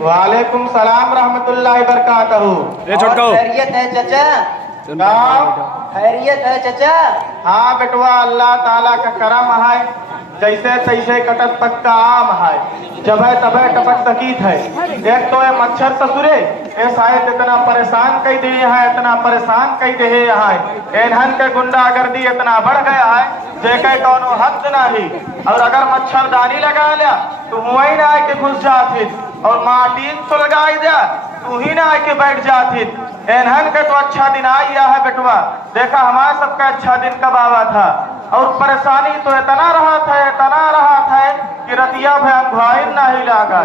वालेकुम सलाम रहमतुल्लाहि बरकातहू। खैरियत है चचा? खैरियत है चचा? हाँ बेटवा, अल्लाह ताला का करम है, जैसे तैसे कटत तक का आम है, जबे तबे टपक तकीत है। एक तो ये मच्छर ससुरे ये शायद इतना परेशान कई दिए है, इतना परेशान कई दे है, एनहन के गुंडागर्दी इतना बढ़ गया है जेके कोनो हद नहीं। और अगर मच्छरदानी लगा लिया तो वही ना आके घुस जाती, और माटी सुलगाई दिया तू ही ना आके बैठ जाती। एनहन के तो अच्छा दिन आ गया है बेटवा, देखा हमारा सबका अच्छा दिन कब आवा था। और परेशानी तो इतना रहा था कि रतिया भयंकर नहीं लगा।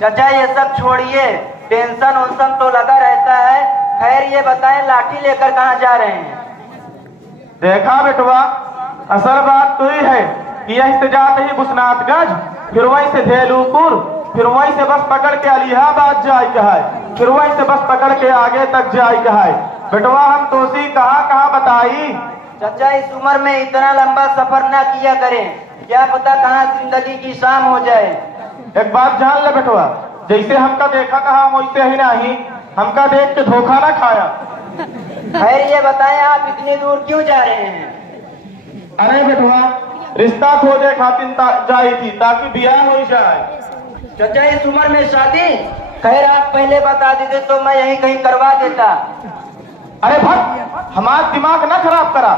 चचा ये सब छोड़िए, टेंशन उन्सन तो लगा रहता है। खैर ये बताएं, लाठी लेकर कहाँ जा रहे हैं? देखा बेटवा, असल बात तो ही है कि यही से जाते ही बुसनाथगंज, फिर वहीं से धेलूपुर, फिर वहीं से बस पकड़ के अलीहाबाद जाए का है, फिर वहीं से बस पकड़ के आगे तक जाए का है। बेटवा हम तो सी कहाँ बताई। चचा इस उम्र में इतना लंबा सफर ना किया करें, क्या पता कहाँ जिंदगी की शाम हो जाए। एक बात जान ले बेटवा, जैसे हमका देखा था वैसे ही नहीं, हमका देख के धोखा ना खाया। खैर ये बताएं, आप इतनी दूर क्यों जा रहे हैं? अरे बेटवा, रिश्ता खोजे खातिर जाई थी ताकि ब्याह हो जाए। चचा इस उम्र में शादी? खैर आप पहले बता देते तो मैं यहीं कहीं करवा देता। अरे भक्त, हमारा दिमाग ना खराब करा।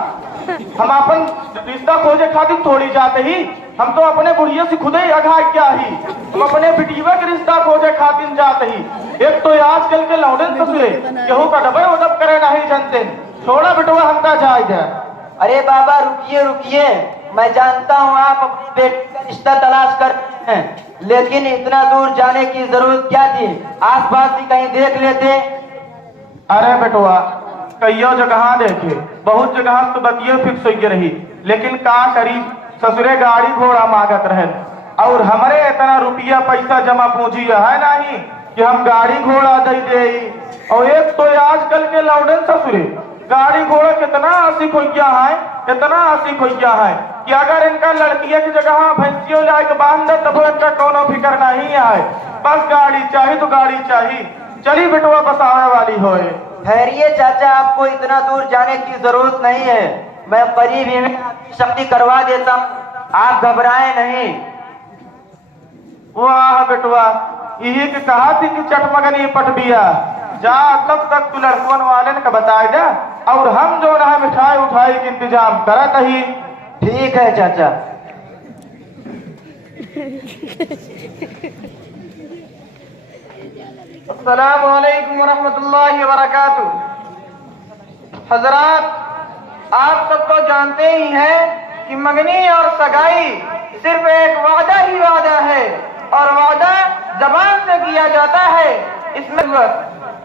हम अपन रिश्ता खोजे खातिर थोड़ी जाते ही, हम तो अपने बुढ़िया से खुद ही अघा क्या ही, हम अपने बिटिया के रिश्ता खोजे खातिर जाते ही। एक तो आजकल के लौंडन ससुरे केहू का डबल उडब करे नहीं जानते। छोड़ा बेटवा, हमका जाए। अरे बाबा रुकिए, मैं जानता हूँ आप अपनी बेटी का रिश्ता तलाश कर रहे हैं, लेकिन इतना दूर जाने की जरूरत क्या थी? आसपास भी कहीं देख लेते। अरे बेटवा, कईयो जगह देखे, बहुत जगह तो बतियो फिक्स हो रही, लेकिन का करी, ससुरे गाड़ी घोड़ा मांगत रहे, और हमारे इतना रुपया पैसा जमा पूंजी है नहीं कि हम गाड़ी घोड़ा दे। और एक तो आजकल के लौंडन ससुरे गाड़ी घोड़ा कितना आशिक हो गया है, कितना आशिक हो गया है कि अगर इनका लड़कियों की जगह भैंसियों लाके बांध दे तब इनका कोनो फिक्र नहीं है, बस गाड़ी चाहिए तो गाड़ी चाहिए। चली बेटवा, बस आने वाली होए। ठहरिए चाचा, आपको इतना दूर जाने की जरूरत नहीं है, मैं करीब ही में आपकी शक्ति करवा देता हूँ, आप घबराएं नहीं। वाह बेटवा, यही की कहा थी कि चटमगनी पटबिया जा, तब तक तू लड़कन वाले ने बताए दे, और हम जो ना मिठाई उठाई के इंतजाम करत ही। ठीक है चाचा। अस्सलामु अलैकुम वरहमतुल्लाहि वबरकातुह। हजरात, आप सब तो जानते ही हैं कि मंगनी और सगाई सिर्फ एक वादा ही वादा है, और वादा जबान से किया जाता है। इसमें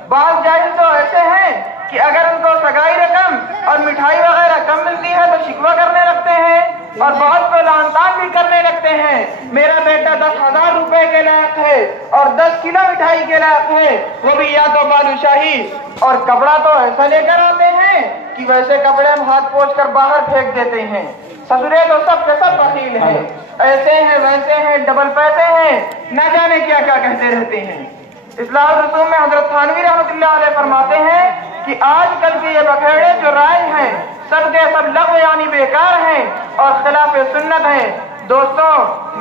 बात जाहिल तो ऐसे हैं कि अगर उनको सगाई रकम और मिठाई वगैरह कम मिलती है तो शिकवा करने लगते हैं, और बहुत पे लानतान भी करने लगते हैं। मेरा बेटा 10,000 रुपए के लायक है और 10 किलो मिठाई के लायक है, वो भी या तो बालूशाही, और कपड़ा तो ऐसा लेकर आते हैं कि वैसे कपड़े हम हाथ पोंछ कर बाहर फेंक देते हैं। ससुरे तो सब के सब वकील हैं, ऐसे हैं वैसे हैं, डबल पैसे हैं, न जाने क्या क्या कहते रहते हैं। इस्लाम रसूल में हजरत थानवी रहमतुल्लाह अलैह फरमाते हैं कि आजकल के ये बखेड़े जो राय हैं सब के सब लग़्व यानी बेकार हैं और खिलाफ सुन्नत हैं। दोस्तों,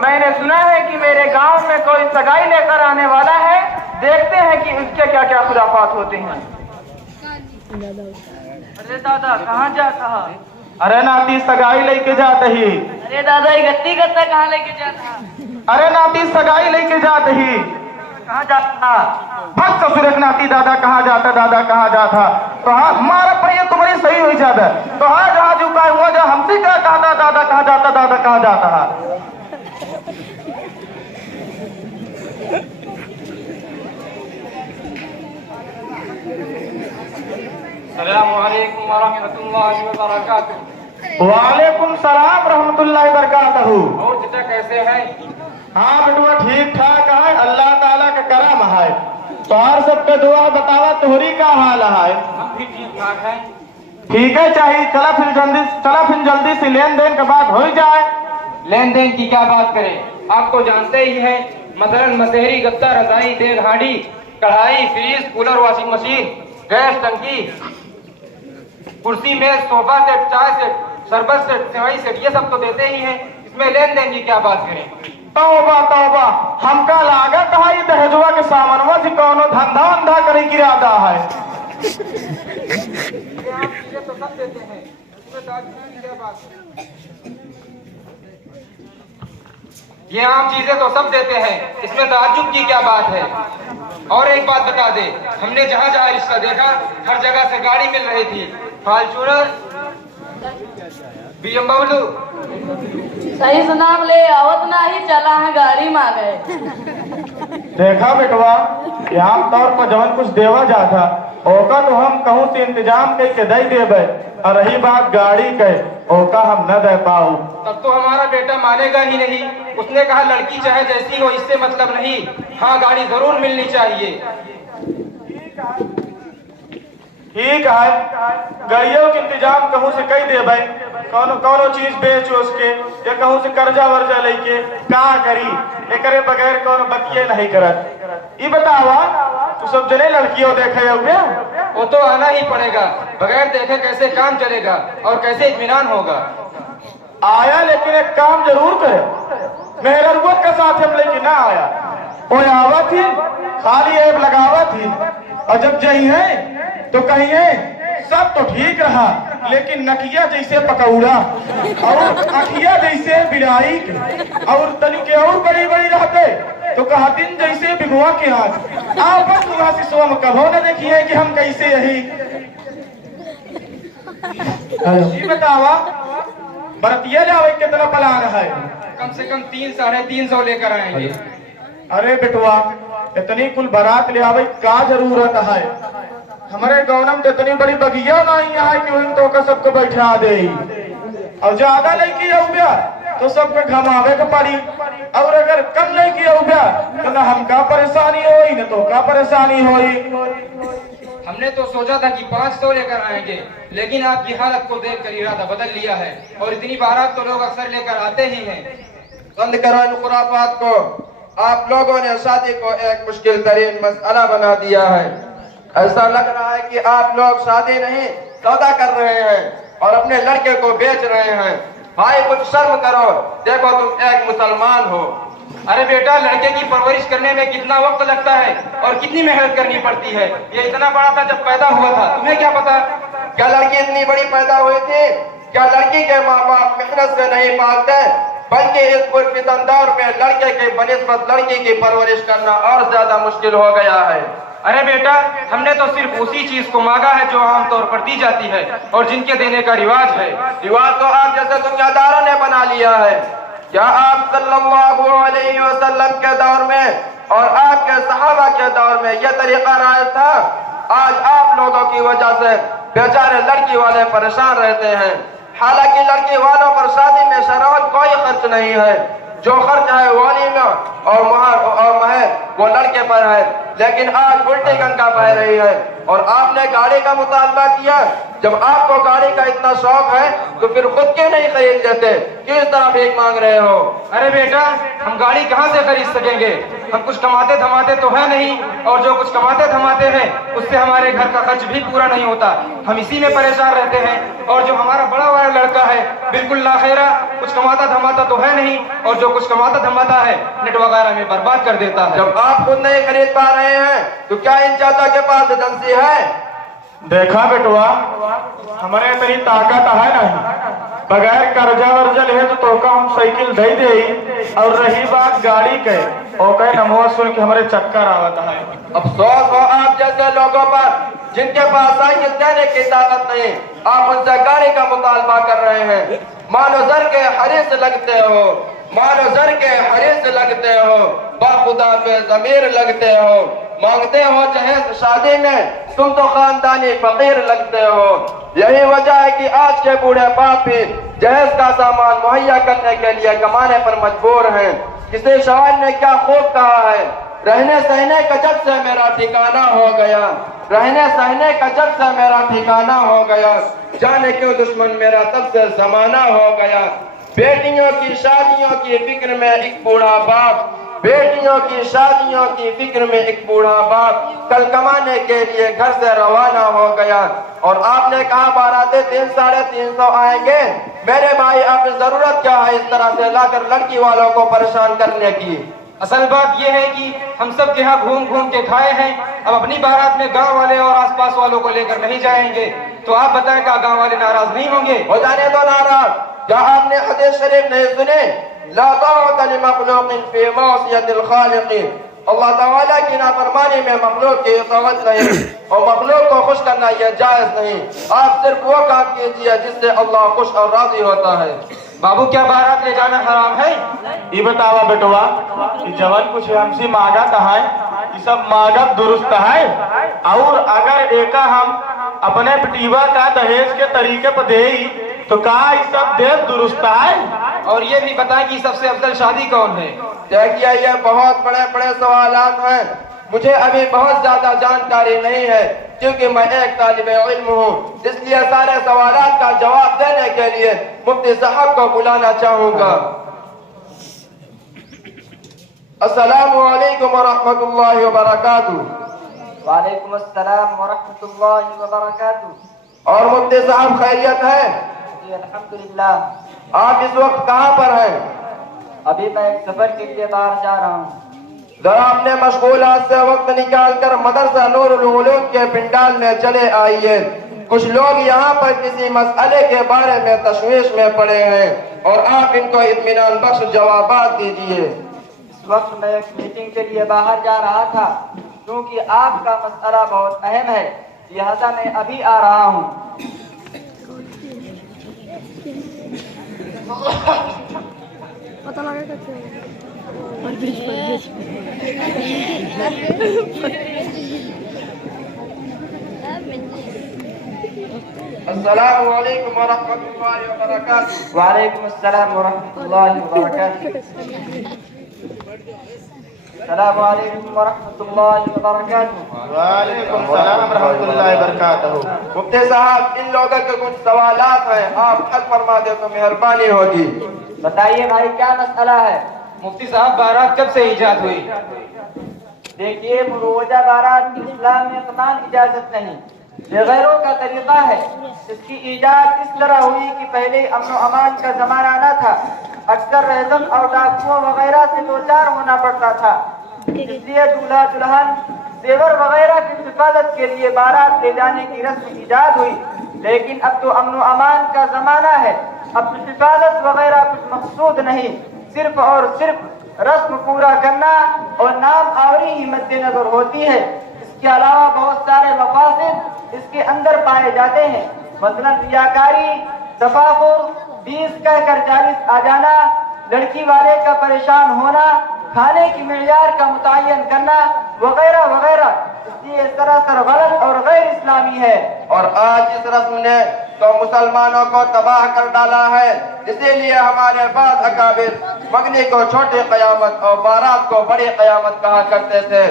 मैंने सुना है कि मेरे गांव में कोई सगाई लेकर आने वाला है, देखते हैं कि उसके क्या क्या खुराफात होते हैं। अरे दादा कहाँ जा कहा? अरे नाती सगाई लेके जाते ही। अरे दादा ये गत्ती गत्ता कहाँ लेके जाता? अरे नाती सगाई लेके जाते ही। कहाँ जाता? भक्त ससुर नाती दादा कहाँ जाता, दादा कहाँ जाता, तो हाँ हमारा पहिया तुम्हारी सही हो जाता, तो हाँ जहाँ झुका हुआ जा हमसे क्या कहता, दादा कहाँ जाता, दादा कहाँ जाता। अस्सलामुअलैकुम वरहमतुल्लाहि वबरकातुहू। वालेकुम सलाम रहमतुल्लाहि बरकातहू। और चाचा कैसे हैं? हाँ बेटुआ ठीक ठाक है, अल्लाह ताला का करम है। तोहर सबके दुआ बतावा, तोहरी का हाल है? हम भी ठीक ठाक हैं। ठीक है चाहिए, चला फिर जल्दी से लेन देन के बात हो जाए। लेन देन की क्या बात करें, आप तो जानते ही हैं मसलन मसहरी, गत्ता, रजाई, देग हांडी, कढ़ाई, fridge, cooler, washing machine, gas टंकी, कुर्सी, मेज, सोफा सेट, चाय सेट, शरबत सेट, सेवई सेट, ये सब तो देते ही हैं। इसमें लेन देन की क्या बात करें? तौबा तौबा, हमका लागत है ये दहेजवा के सामानवा से कौनो धंधा अंधा करे की इरादा है। ये तो सब देते हैं, इसमें ताज्जुब की क्या बात है? ये आम चीजें तो सब देते हैं, इसमें ताज्जुब की क्या बात है? और एक बात बता दे, हमने जहाँ जहाँ रिश्ता देखा हर जगह से गाड़ी मिल रही थी, फॉर्च्यूनर, BMW। सही से नाम ले आवत नहीं, चला है गाड़ी में आ गए। देखा बेटवा, आम तौर पर जवन कुछ देवा जाता ओका तो हम कहूँ से इंतजाम करके दे देवे, और रही बात गाड़ी के ओका हम न दे पाऊ। तब तो हमारा बेटा मानेगा ही नहीं। उसने कहा लड़की चाहे जैसी हो इससे मतलब नहीं, हाँ गाड़ी जरूर मिलनी चाहिए। ठीक है, गाड़ियों के इंतजाम कहूँ से कही देवे, कौनो कौनो चीज बेच उसके या कहूँ से कर्जा वर्जा लेके का करी, एकरे बगैर कौनो बतिये नहीं करत। ये बतावा, तू सब जने लड़कियों देखे हुए? वो तो आना ही पड़ेगा, बगैर देखे कैसे काम चलेगा और कैसे इत्मीनान होगा। आया, लेकिन एक काम जरूर करे, मेहरुआ के साथ हम लेके ना आया। वो आवा थी, खाली ऐब लगावा थी, और जब जही है तो कहिए सब तो ठीक रहा, लेकिन नकिया जैसे पकौड़ा और अखिया जैसे बिराई और तनिके और बड़ी बड़ी रहते तो कहतिन जैसे बिगुआ के हाथ। आपस मुहा से सोम कभो न देखिए कि हम कैसे यही। ये बतावा, बरतिया जावे कितना प्लान है? कम से कम 300-350 लेकर आएंगे। अरे बेटवा, इतनी कुल बारात ले आवे का जरूरत है? हमारे गौनम तो इतनी बड़ी बगिया नहीं है कि उन तो का सबको बैठा दे, और ज्यादा लेके आऊगा तो सबको घमावे के पड़ी, और अगर कम लेके आऊगा तो न हमका परेशानी होई न तो का परेशानी होई। हमने तो सोचा था कि 500 लेकर आएंगे, लेकिन आपकी हालत को देखकर इरादा बदल लिया है, और इतनी बारात तो लोग अक्सर लेकर आते ही हैं। बंद करो इन खुराफात को। आप लोगों ने शादी को एक मुश्किल तरीन मसला बना दिया है। ऐसा लग रहा है कि आप लोग शादी नहीं सौदा कर रहे हैं और अपने लड़के को बेच रहे हैं। भाई कुछ शर्म करो, देखो तुम एक मुसलमान हो। अरे बेटा, लड़के की परवरिश करने में कितना वक्त लगता है और कितनी मेहनत करनी पड़ती है। ये इतना बड़ा था जब पैदा हुआ था, तुम्हें क्या पता? क्या लड़की इतनी बड़ी पैदा हुई थी? क्या लड़की के माँ बाप मेहनत से नहीं पालते, बल्कि इस फितन दौर में लड़के के बनिस्बत लड़की की परवरिश करना और ज्यादा मुश्किल हो गया है। अरे बेटा, हमने तो सिर्फ उसी चीज को मांगा है जो आमतौर पर दी जाती है और जिनके देने का रिवाज है। रिवाज तो आप जैसे दुनियादारों ने बना लिया है। क्या आप सल्लल्लाहु अलैहि वसल्लम के दौर में और आपके सहाबा के दौर में यह तरीका राइज था? आज आप लोगों की वजह से बेचारे लड़की वाले परेशान रहते हैं। हालांकि लड़की वालों पर शादी में शराब कोई खर्च नहीं है, जो खर्च है वलीमा और महर वो लड़के पर है। लेकिन आज उल्टी गंगा बह रही है और आपने गाड़ी का मुतालबा किया। जब आपको गाड़ी का इतना शौक है तो फिर खुद के नहीं खरीद लेते, किस तरह भीख मांग रहे हो? अरे बेटा, हम गाड़ी कहाँ से खरीद सकेंगे? हम कुछ कमाते धमाते तो है नहीं, और जो कुछ कमाते धमाते हैं उससे हमारे घर का खर्च भी पूरा नहीं होता। हम इसी में परेशान रहते हैं। और जो हमारा बड़ा वाला लड़का है बिल्कुल लाखेरा, कुछ कमाता धमाता तो है नहीं, और जो कुछ कमाता धमाता है नेट वगैरह में बर्बाद कर देता है। जब आप खुद नहीं खरीद पा रहे हैं तो क्या इन चाचा के पास एजेंसी है? देखा बेटवा, हमारे इतनी ताकत है नहीं, बगैर कर्जा वर्जा ले तो हम साइकिल दे दे। और रही बात गाड़ी के, ओके नमो सुन के हमारे चक्कर आवता है। अफसोस हो आप जैसे लोगों पर जिनके पास साइकिल देने की ताकत नहीं, आप उनसे गाड़ी का मुतालबा कर रहे हैं। मानो जर के हरीस लगते हो, मानो जर के हरीस लगते हो, बाखुदा पे जमीर लगते हो, मांगते हो जहेज शादी में, तुम तो खानदानी फकीर लगते हो। यही वजह है कि आज के बूढ़े बाप भी जहेज का सामान मुहैया करने के लिए कमाने पर मजबूर हैं। किसी शायर ने क्या खूब कहा है, रहने सहने का जब से मेरा ठिकाना हो गया, रहने सहने का जब से मेरा ठिकाना हो गया, जाने क्यों दुश्मन मेरा तब से जमाना हो गया। बेटियों की शादियों की फिक्र में एक बूढ़ा बाप बेटियों की शादियों की फिक्र में एक बूढ़ा बाप कल कमाने के लिए घर से रवाना हो गया और आपने कहा बारातें 300-350 आएंगे। मेरे भाई अब जरूरत क्या है इस तरह से लाकर लड़की वालों को परेशान करने की। असल बात यह है कि हम सब के यहाँ घूम घूम के खाए हैं, अब अपनी बारात में गांव वाले और आसपास वालों को लेकर नहीं जाएंगे, तो आप बताएं क्या गांव वाले नाराज नहीं होंगे? हो जाने दो नाराज। क्या आपने हदीस शरीफ नहीं सुने? ला ताअता लिमखलूकिन फी मासियतिल खालिक। अल्लाह ताला की नाफरमानी में मखलूक की इताअत नहीं और मखलूक को खुश करना यह जायज नहीं। आप सिर्फ वो काम कीजिए जिससे अल्लाह खुश और राजी होता है। बाबू क्या बारात ले जाना हराम है? ये बतावा बेटवा कि जवन कुछ हमसे मांगत है ये सब मांगत दुरुस्त है, और अगर एका हम अपने बेटीवा का दहेज के तरीके पर दे तो का ये सब देश दुरुस्त है? और ये भी बताएं कि सबसे अफजल शादी कौन है? देखिए ये बहुत बड़े बड़े सवालात हैं, मुझे अभी बहुत ज्यादा जानकारी नहीं है क्योंकि मैं एक तालिबे इल्म हूँ, इसलिए सारे सवालात का जवाब देने के लिए मुफ्ती साहब को बुलाना चाहूँगा। अस्सलामु अलैकुम व रहमतुल्लाहि व बरकातुहू। वालेकुम अस्सलाम व रहमतुल्लाहि व बरकातुहू। और मुफ्ती साहब खैरियत है? जी अल्हम्दुलिल्लाह। आप इस वक्त कहाँ पर हैं? अभी मैं एक सफर के लिए बाहर जा रहा हूँ। जरा अपने मशगूलात से वक्त निकाल कर मदरसा नूरुल उलूम के पिंडाल में चले आइए। कुछ लोग यहाँ पर किसी मसले के बारे में तशवीश में पड़े हैं और आप इनको इत्मीनान बख्श जवाबात दीजिए। इस वक्त मैं एक मीटिंग के लिए बाहर जा रहा था, क्योंकि आपका मसला बहुत अहम है, लिहाजा मैं अभी आ रहा हूँ। पता लगा कैसे अस्सलामु अलैकुम व रहमतुल्लाहि व बरकातुहू। वालेकुम अस्सलाम व रहमतुल्लाहि व बरकातुहू। अस्सलामु अलैकुम व रहमतुल्लाहि व बरकातुहू। वालेकुम सलाम व रहमतुल्लाहि व बरकातहू। मुफ्ती साहब इन लोगों के कुछ सवालात हैं, आप हल फरमा दे तो मेहरबानी होगी। बताइए भाई क्या मसला है? मुफ्ती साहब बारात कब से इजाद हुई? देखिए मुरोजा बारात इस्लाम में तमाम इजाजत नहीं, ये गैरों का तरीका है। इसकी इजाद इस तरह हुई कि पहले अमन अमान का जमाना न था, अक्सर रहजम और डाकुओं वगैरह से दो चार होना पड़ता था, इसलिए दूल्हा दुल्हन जेवर वगैरह की हिफाजत के लिए बारात ले जाने की रस्म इजाद हुई। लेकिन अब तो अमन अमान का जमाना है, अब हिफाजत वगैरह कुछ मकसूद नहीं, सिर्फ और सिर्फ रस्म पूरा करना और नाम आवरी ही मद्देनजर होती है। इसके अलावा बहुत सारे मफासिद इसके अंदर पाए जाते हैं, मसलन रियाकारी, तफाखुर, 20 कहकर 40 आ जाना, लड़की वाले का परेशान होना, खाने की मियार का मुतय्यन करना वगैरह वगैरह। इसलिए सरासर गलत और गैर इस्लामी है। और आज इस रस्म ने तो मुसलमानों को तबाह कर डाला है, इसीलिए हमारे पास अकाबिर मंगनी को छोटी कयामत और बारात को बड़ी कयामत कहा करते थे।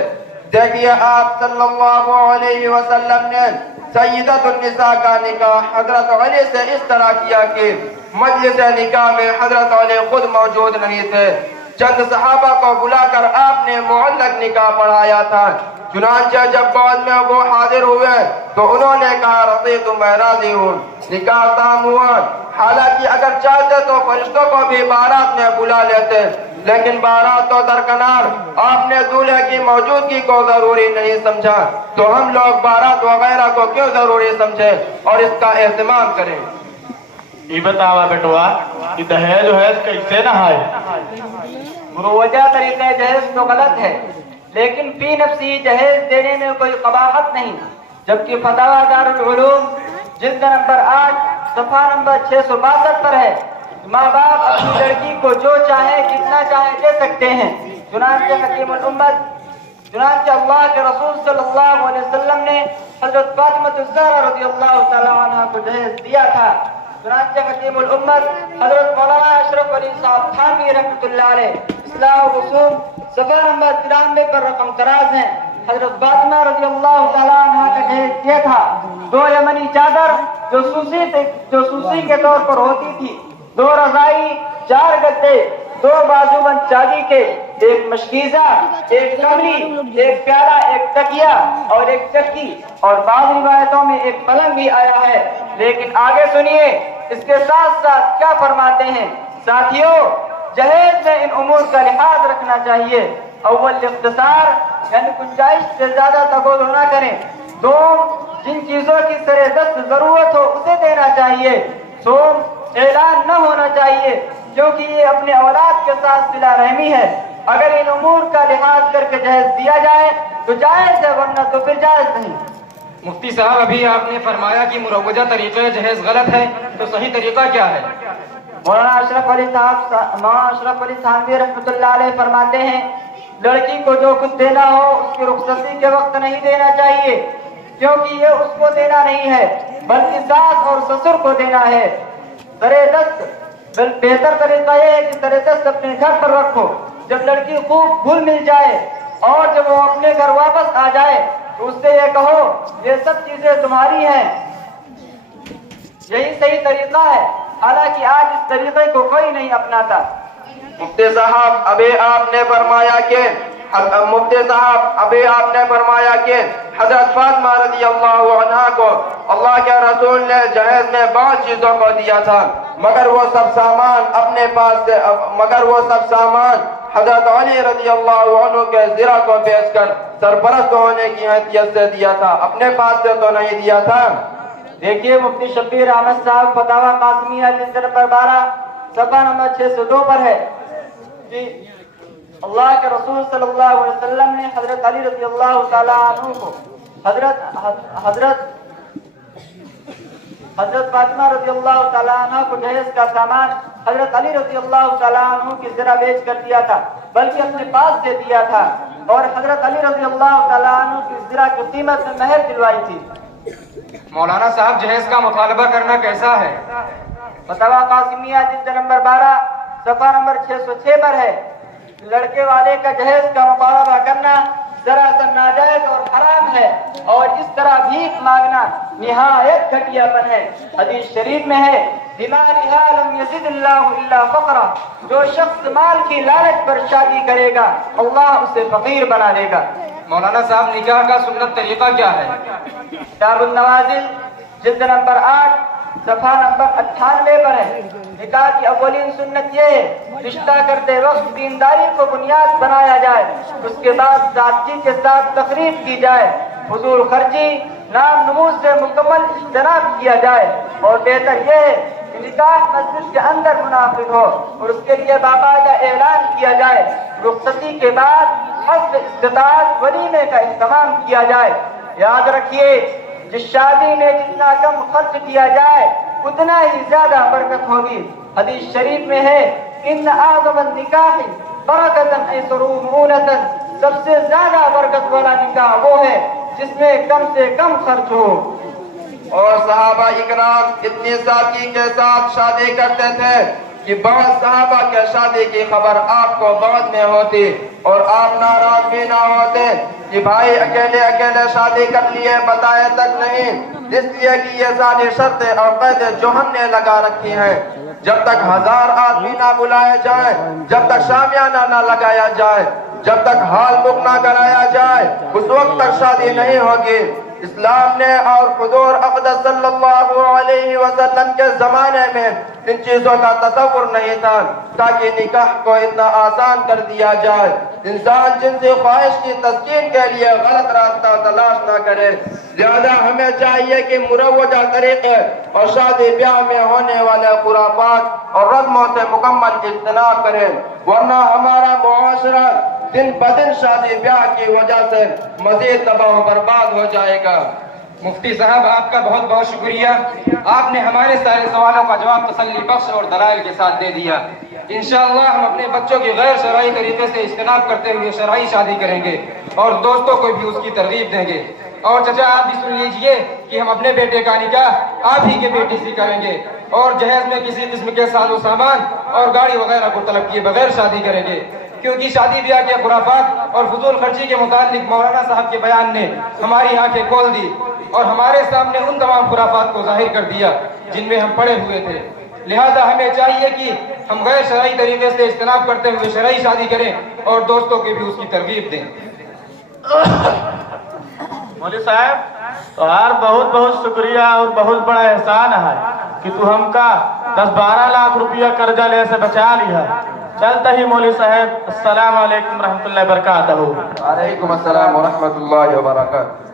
देखिए आप सल्लल्लाहु अलैहि वसल्लम ने सय्यदतुन निसा का निकाह हजरत अली से इस तरह किया कि मजलिस निकाह में हजरत अली खुद मौजूद नहीं थे, चंद सहाबा को बुलाकर आपने मुअल्लक निकाह पढ़ाया था। चुनांचे जब बाद में वो हाजिर हुए तो उन्होंने कहा रज़ीतु मैं राज़ी हूँ, निकाह ताम हुआ। हालांकि अगर चाहते तो फरिश्तों को भी बारात में बुला लेते, लेकिन बारात तो दरकनार, आपने दूल्हे की मौजूदगी को जरूरी नहीं समझा, तो हम लोग बारात वगैरह को क्यों जरूरी समझे और इसका एहतमाम करें। ये बतावा बेटवा कि दहेज है कैसे ना है? मुरोजा तरीके जहेज तो गलत है, लेकिन फी नफ्सी जहेज देने में कोई कबाहत नहीं, जबकि फतवा दारुल उलूम जिल्द नंबर 8 सफा नंबर 662 पर है, माँ बाप अपनी लड़की को जो चाहे कितना चाहे दे सकते हैं। चुनांचे हकीमुल उम्मत, चुनांचे अल्लाह के रसूल सल्लल्लाहु अलैहि वसल्लम ने हजरत फातिमा ज़हरा रज़ियल्लाहु तआला अन्हा को दहेज दिया था। चुनांचे हकीमुल उम्मत हजरत मौलाना अशरफ अली साहब थानवी रहमतुल्लाह अलैह इस्लाह व उसूल सफा नंबर 93 पर रकम दराज है, हजरत फातिमा रज़ियल्लाहु तआला अन्हा का दहेज ये था 2 यमनी चादर जो सूसी के तौर पर होती थी, 2 रज़ाई, 4 गद्दे, 2 बाजूबंद चांदी के, ایک مشکیزہ، ایک کمری، ایک پیالہ، ایک تکیہ اور ایک چکی، اور بعض روایتوں میں ایک پلنگ بھی آیا ہے۔ لیکن آگے سنیے اس کے ساتھ ساتھ کیا فرماتے ہیں۔ ساتھیوں، جہیز میں ان امور کا لحاظ رکھنا چاہیے۔ اول اختصار، یعنی گنجائش سے زیادہ تغول نہ کریں۔ دوم، جن چیزوں کی سر دست ضرورت ہو اسے دینا چاہیے۔ سوم، اعلان نہ ہونا چاہیے کیونکہ یہ اپنے اولاد کے ساتھ صلہ رحمی ہے۔ اگر ان امور کا لحاظ کر کے جہیز دیا جائے تو جائز ہے، ورنہ تو پھر جائز نہیں۔ مفتی صاحب، ابھی آپ نے فرمایا کہ مروجہ طریقے جہیز غلط ہے، تو صحیح طریقہ کیا ہے؟ مولانا اشرف علی تھانوی رحمۃ اللہ علیہ فرماتے ہیں، لڑکی کو جو کچھ دینا ہو اس کی رخصتی کے وقت نہیں دینا چاہیے، کیونکہ یہ اس کو دینا نہیں ہے بلکہ ساس اور سسر کو دینا ہے۔ سرے دست، بہتر طریقہ یہ ہے کہ سرے دست اپنے گھر پر رکھو۔ جب لڑکی خوب گھل مل جائے اور جب وہ اپنے گھر واپس آ جائے تو اس سے یہ کہو یہ سب چیزیں تمہاری ہیں، یہی صحیح طریقہ ہے۔ حالانکہ آج اس طریقے کو کوئی نہیں اپناتا۔ مفتی صاحب ابھی آپ نے فرمایا کہ حضرت فاطمہ رضی اللہ عنہا کو اللہ کے رسول نے جہیز میں بہت چیزوں کو دیا تھا، مگر وہ سب سامان حضرت علی رضی اللہ عنہ کے زرہ کو بیچ کر سرپرست ہونے کی حیثیت سے دیا تھا، اپنے پاس سے تو نہیں دیا تھا۔ دیکھیے مفتی شبیر احمد صاحب فتاوی قاسمیہ جلد نمبر 12 صفحہ نمبر 602 پر ہے کہ اللہ کے رسول صلی اللہ علیہ وسلم نے حضرت علی رضی اللہ تعالیٰ عنہ کو حضرت فاطمہ رضی اللہ تعالیٰ عنہ کو جہیز کا سامان حضرت علی رضی اللہ تعالیٰ عنہ کی زرہ بیچ کر دیا تھا، بلکہ اپنے پاس سے دیا تھا، اور حضرت علی رضی اللہ تعالیٰ عنہ کی زرہ کی قیمت میں مہر دلوائی تھی۔ مولانا صاحب، جہیز کا مطالبہ کرنا کیسا ہے؟ فتاوی قاسمیہ جلد نمبر 12 صفحہ نمبر 606 پر ہے، لڑکے والے کا جہیز کا مطالبہ کرنا سراسر ناجائز اور حرام ہے، اور اس طرح بھیک مانگنا نہایت گھٹیا پن ہے۔ حدیث شریف میں ہے، بِمَالِهَا لَمْ يَزِدِ اللَّهُ إِلَّا فَقْرًا، جو شخص مال کی لالچ پر شادی کرے گا اللہ اسے فقیر بنا دے گا۔ مولانا صاحب، نکاح کا سنت طریقہ کیا ہے؟ کتاب النوازل جلد نمبر 8 صفحہ نمبر 98 پر ہے، نکاح کی اولین سنت یہ ہے رشتہ کرتے وقت دینداری کو بنیاد بنایا جائے، اس کے بعد سادگی کے ساتھ تقریب کی جائے، فضول خرچی، نام نمود سے مکمل اجتناب کیا جائے، اور بہتر یہ ہے کہ نکاح مسجد کے اندر منعقد ہو اور اس کے لیے باقاعدہ اعلان کیا جائے۔ رخصتی کے بعد حسب استطاعت ولیمے کا اہتمام کیا جائے۔ یاد رکھیے، جس شادی میں جتنا کم خرچ کیا جائے اتنا ہی زیادہ برکت ہوگی۔ حدیث شریف میں ہے، ان اعظم النکاح برکتاً ایسرہ مؤونتاً، سب سے زیادہ برکت والا نکاح وہ ہے جس میں کم سے کم خرچ ہو۔ اور صحابہ اکرام اتنی سادگی کے ساتھ شادی کرتے تھے کہ بعض صحابہ کے شادی کی خبر آپ کو بعد میں ہوتی اور آپ ناراض بھی نہ ہوتے کہ بھائی اکیلے شادی کر لیے، بتائے تک نہیں، اس لیے کہ یہ ساری شرطیں اور قیدیں جو ہم نے لگا رکھی ہیں، جب تک 1000 آدمی نہ بلائے جائیں، جب تک شامیانہ نہ لگایا جائے، جب تک ہال بک نہ کرایا جائے، اس وقت تک شادی نہیں ہوگی۔ اسلام نے اور حضور اقدس صلی اللہ علیہ وسلم کے زمانے میں ان چیزوں کا تصور نہیں تھا تاکہ نکاح کو اتنا آسان کر دیا جائے۔ انسان جنسی خواہش کی تسکین کے لیے غلط راستہ تلاش نہ کرے، لہذا ہمیں چاہیے کہ مروجہ طریقے اور شادی بیاہ میں ہونے والے خرافات اور رسموں سے مکمل اجتناب کریں، ورنہ ہمارا معاشرہ دن بدن شادی بیاہ کی وجہ سے مزید تباہ و برباد ہو جائے گا۔ مفتی صاحب، آپ کا بہت بہت شکریہ، آپ نے ہمارے سارے سوالوں کا جواب تسلی بخش اور دلائل کے ساتھ دے دیا۔ انشاءاللہ ہم اپنے بچوں کی غیر شرعی طریقے سے اجتناب کرتے ہوئے شرعی شادی کریں گے اور دوستوں کو بھی اس کی ترغیب دیں گے۔ اور چچا، آپ بھی سن لیجئے کہ ہم اپنے بیٹے کا نکاح آپ ہی کے بیٹی سے کریں گے اور جہیز میں کسی قسم کے ساز و سامان اور گاڑی وغیرہ کو طلب کیے بغیر شادی کریں گے، کیونکہ شادی بیاہ کے خرافات اور فضول خرچی کے متعلق مولانا صاحب کے بیان نے ہماری آنکھیں کھول دی اور ہمارے سامنے ان تمام خرافات کو ظاہر کر دیا جن میں ہم پڑے ہوئے تھے۔ لہذا ہمیں چاہیے کہ ہم غیر شرعی طریقے سے اجتناب کرتے ہوئے شرعی شادی کریں اور دوستوں کی بھی اس کی ترغیب دیں۔ مولوی صاحب تمہار بہت بہت شکریہ اور بہت بڑا احسان ہے کہ تو ہم کا 10-12 لاکھ روپیہ قرضہ لے سے بچا لیا۔ چلتا ہی مولوی صاحب، السلام علیکم ورحمۃ اللہ وبرکاتہ۔ وعلیکم السلام ورحمۃ اللہ وبرکاتہ۔